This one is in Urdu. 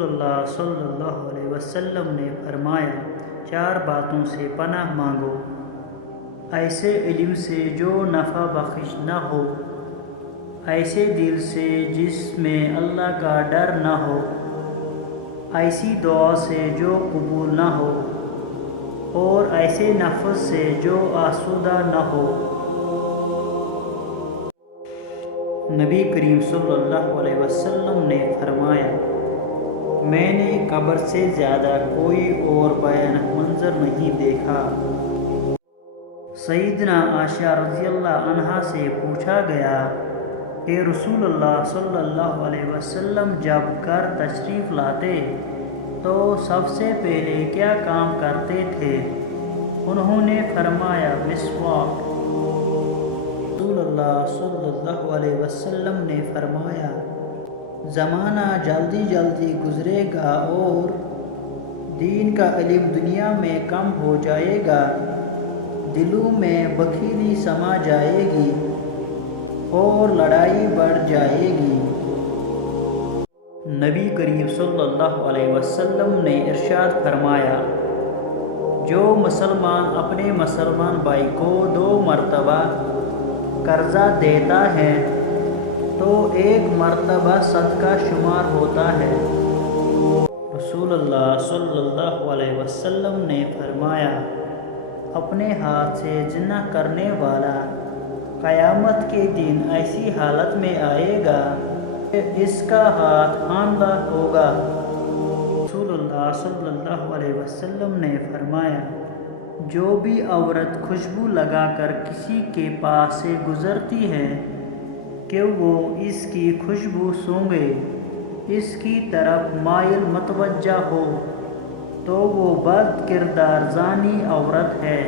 رسول اللہ صلی اللہ علیہ وسلم نے فرمایا، 4 باتوں سے پناہ مانگو، ایسے علم سے جو نفع بخش نہ ہو، ایسے دل سے جس میں اللہ کا ڈر نہ ہو، ایسی دعا سے جو قبول نہ ہو، اور ایسے نفس سے جو آسودہ نہ ہو۔ نبی کریم صلی اللہ علیہ وسلم نے فرمایا، میں نے قبر سے زیادہ کوئی اور بھیانک منظر نہیں دیکھا۔ سیدنا عائشہ رضی اللہ عنہا سے پوچھا گیا کہ رسول اللہ صلی اللہ علیہ وسلم جب گھر تشریف لاتے تو سب سے پہلے کیا کام کرتے تھے؟ انہوں نے فرمایا، مسواک۔ رسول اللہ صلی اللہ علیہ وسلم نے فرمایا، زمانہ جلدی جلدی گزرے گا اور دین کا علم دنیا میں کم ہو جائے گا، دلوں میں بخیلی سما جائے گی اور لڑائی بڑھ جائے گی۔ نبی کریم صلی اللہ علیہ وسلم نے ارشاد فرمایا، جو مسلمان اپنے مسلمان بھائی کو 2 مرتبہ قرضہ دیتا ہے تو 1 مرتبہ صدقہ شمار ہوتا ہے۔ رسول اللہ صلی اللہ علیہ وسلم نے فرمایا، اپنے ہاتھ سے زنا کرنے والا قیامت کے دن ایسی حالت میں آئے گا کہ اس کا ہاتھ ہاندھا ہوگا۔ رسول اللہ صلی اللہ علیہ وسلم نے فرمایا، جو بھی عورت خوشبو لگا کر کسی کے پاس سے گزرتی ہے کہ وہ اس کی خوشبو سونگھے، اس کی طرف مائل متوجہ ہو، تو وہ بد کردار زانی عورت ہے۔